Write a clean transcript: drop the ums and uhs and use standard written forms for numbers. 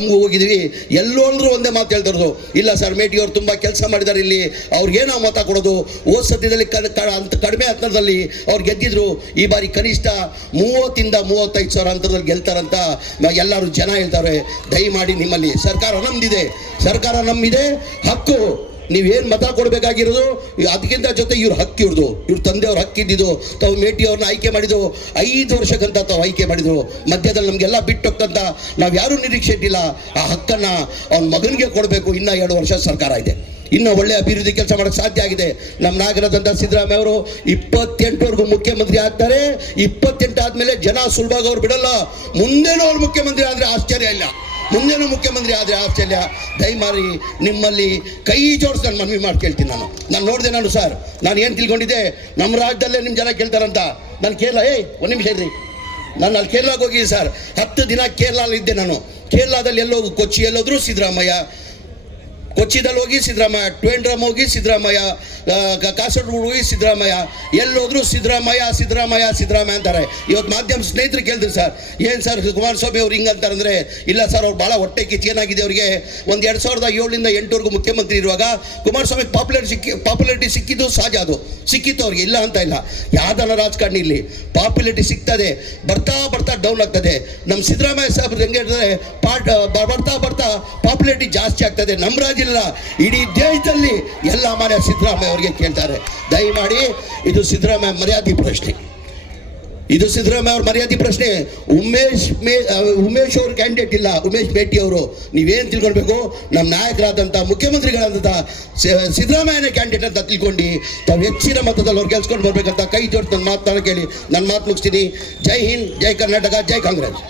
ಹೋಗಿದ್ವಿ, ಎಲ್ಲೋದ್ರು ಒಂದೇ ಮಾತು ಹೇಳ್ತಿರೋದು, ಇಲ್ಲ ಸರ್ ಮೇಟಿ ಅವ್ರು ತುಂಬ ಕೆಲಸ ಮಾಡಿದ್ದಾರೆ, ಇಲ್ಲಿ ಅವ್ರಿಗೇನೋ ಮತ ಕೊಡೋದು. ಹೋದ ಸದ್ಯದಲ್ಲಿ ಕಡಿಮೆ ಅಂತರದಲ್ಲಿ ಅವ್ರು ಗೆದ್ದಿದ್ರು, ಈ ಬಾರಿ ಕನಿಷ್ಠ 30,000-35,000 ಅಂತರದಲ್ಲಿ ಗೆಲ್ತಾರಂತ ಎಲ್ಲರೂ ಜನ ಹೇಳ್ತಾರೆ. ದಯಮಾಡಿ ನಿಮ್ಮಲ್ಲಿ ಸರ್ಕಾರ ನಮ್ಮಿದೆ, ಹಕ್ಕು. ನೀವೇನು ಮತ ಕೊಡಬೇಕಾಗಿರೋದು ಅದಕ್ಕಿಂತ ಜೊತೆ ಇವ್ರ ಹಕ್ಕು, ಇವ್ರ ತಂದೆಯವ್ರ ಹಕ್ಕಿದ್ದು. ತಾವು ಮೇಟಿ ಅವ್ರನ್ನ ಆಯ್ಕೆ ಮಾಡಿದ್ದು 5 ವರ್ಷಕ್ಕಂತ ತಾವು ಆಯ್ಕೆ ಮಾಡಿದ್ರು. ಮಧ್ಯದಲ್ಲಿ ನಮಗೆಲ್ಲ ಬಿಟ್ಟೋಗ್ತಂತ ನಾವು ಯಾರೂ ನಿರೀಕ್ಷೆ ಇಟ್ಟಿಲ್ಲ. ಆ ಹಕ್ಕನ್ನು ಅವನ ಮಗನಿಗೆ ಕೊಡಬೇಕು. ಇನ್ನೂ 2 ವರ್ಷ ಸರ್ಕಾರ ಇದೆ, ಇನ್ನೂ ಒಳ್ಳೆ ಅಭಿವೃದ್ಧಿ ಕೆಲಸ ಮಾಡೋಕ್ಕೆ ಸಾಧ್ಯ ಆಗಿದೆ. ನಮ್ಮ ನಾಯಕರಾದಂಥ ಸಿದ್ದರಾಮಯ್ಯ ಅವರು 28ವರೆಗೂ ಮುಖ್ಯಮಂತ್ರಿ ಆಗ್ತಾರೆ. 28 ಆದಮೇಲೆ ಜನ ಸುಲಭವಾಗಿ ಅವ್ರು ಬಿಡಲ್ಲ. ಮುಂದೇನೂ ಅವ್ರು ಮುಖ್ಯಮಂತ್ರಿ ಆದರೆ ಆಶ್ಚರ್ಯ ಇಲ್ಲ, ಮುಂದೇನೂ ಮುಖ್ಯಮಂತ್ರಿ ಆದರೆ ಆಶ್ಚರ್ಯ. ದಯಮಾಡಿ ನಿಮ್ಮಲ್ಲಿ ಕೈ ಜೋಡಿಸಿ ನಾನು ಮನವಿ ಮಾಡಿ ಕೇಳ್ತೀನಿ. ನಾನು ನೋಡಿದೆ, ಸರ್ ನಾನು ಏನು ತಿಳ್ಕೊಂಡಿದ್ದೆ, ನಮ್ಮ ರಾಜ್ಯದಲ್ಲೇ ನಿಮ್ಮ ಜನ ಕೇಳ್ತಾರಂತ. ನಾನು ಕೇರಳ ಒಂದು ನಿಮಿಷ ಇರ್ರಿ, ನಾನು ಅಲ್ಲಿ ಕೇರಳಕ್ಕೆ ಹೋಗಿದ್ದೆ ಸರ್. 10 ದಿನ ಕೇರಳಲ್ಲಿದ್ದೆ ನಾನು. ಕೇರಳದಲ್ಲಿ ಎಲ್ಲೋಗಿ ಕೊಚ್ಚಿ ಎಲ್ಲೋದ್ರು ಸಿದ್ದರಾಮಯ್ಯ, ಕೊಚ್ಚಿದಲ್ಲಿ ಹೋಗಿ ಸಿದ್ದರಾಮಯ್ಯ, ಟ್ವೇಂಡ್ರಮ್ ಹೋಗಿ ಸಿದ್ದರಾಮಯ್ಯ, ಕಾಸರಗೋಡು ಹೋಗಿ ಸಿದ್ದರಾಮಯ್ಯ, ಎಲ್ಲೋದ್ರು ಸಿದ್ದರಾಮಯ್ಯ ಅಂತಾರೆ. ಇವತ್ತು ಮಾಧ್ಯಮ ಸ್ನೇಹಿತರು ಕೇಳಿದ್ರು, ಸರ್ ಏನು ಸರ್ ಕುಮಾರಸ್ವಾಮಿ ಅವ್ರು ಹಿಂಗಂತಾರಂದರೆ, ಇಲ್ಲ ಸರ್ ಅವ್ರು ಭಾಳ ಹೊಟ್ಟೆ ಕಿಚ್ಚು ಏನಾಗಿದೆ ಅವರಿಗೆ. ಒಂದು 2007ರಿಂದ 2008ವರೆಗೂ ಮುಖ್ಯಮಂತ್ರಿ ಇರುವಾಗ ಕುಮಾರಸ್ವಾಮಿ ಪಾಪ್ಯುಲಾರಿಟಿ ಸಿಕ್ಕಿದ್ದು ಸಹಜ, ಅದು ಸಿಕ್ಕಿತ್ತು ಅವ್ರಿಗೆ, ಇಲ್ಲ ಅಂತ ಇಲ್ಲ. ಯಾವ್ದಾನ ರಾಜಕಾರಣಿ ಇಲ್ಲಿ ಪಾಪ್ಯುಲಾರಿಟಿ ಸಿಗ್ತದೆ, ಬರ್ತಾ ಡೌನ್ ಆಗ್ತದೆ. ನಮ್ಮ ಸಿದ್ದರಾಮಯ್ಯ ಸಾಹೇಬ್ರು ಹೆಂಗೆ ಹೇಳಿದ್ರೆ ಬರ್ತಾ ಪಾಪ್ಯುಲಾರಿಟಿ ಜಾಸ್ತಿ ಆಗ್ತದೆ. ನಮ್ಮ ರಾಜ್ಯ ಇಲ್ಲ, ಇಡೀ ದೇಶದಲ್ಲಿ ಎಲ್ಲ ಮನೆ ಸಿದ್ದರಾಮಯ್ಯ ಅವರಿಗೆ ಕೇಳ್ತಾರೆ. ದಯಮಾಡಿ ಇದು ಸಿದ್ದರಾಮಯ್ಯ ಮರ್ಯಾದೆ ಪ್ರಶ್ನೆ, ಇದು ಸಿದ್ದರಾಮಯ್ಯ ಅವ್ರ ಮರ್ಯಾದೆ ಪ್ರಶ್ನೆ. ಉಮೇಶ್ ಅವ್ರ ಕ್ಯಾಂಡಿಡೇಟ್ ಇಲ್ಲ, ಉಮೇಶ್ ಮೇಟಿ ಅವರು. ನೀವೇನು ತಿಳ್ಕೊಳ್ಬೇಕು, ನಮ್ಮ ನಾಯಕರಾದಂಥ ಮುಖ್ಯಮಂತ್ರಿಗಳಾದಂಥ ಸಿದ್ದರಾಮಯ್ಯನೇ ಕ್ಯಾಂಡಿಡೇಟ್ ಅಂತ ತಿಳ್ಕೊಂಡು ತಾವು ಹೆಚ್ಚಿನ ಮತದಲ್ಲಿ ಅವ್ರು ಗೆಲ್ಸ್ಕೊಂಡು ಬರ್ಬೇಕಂತ ಕೈ ಜೋಡಿಸಿ ನನ್ನ ಮಾತನ್ನು ಕೇಳಿ ನನ್ನ ಮಾತು ಮುಗಿಸ್ತೀನಿ. ಜೈ ಹಿಂದ್, ಜೈ ಕರ್ನಾಟಕ, ಜೈ ಕಾಂಗ್ರೆಸ್.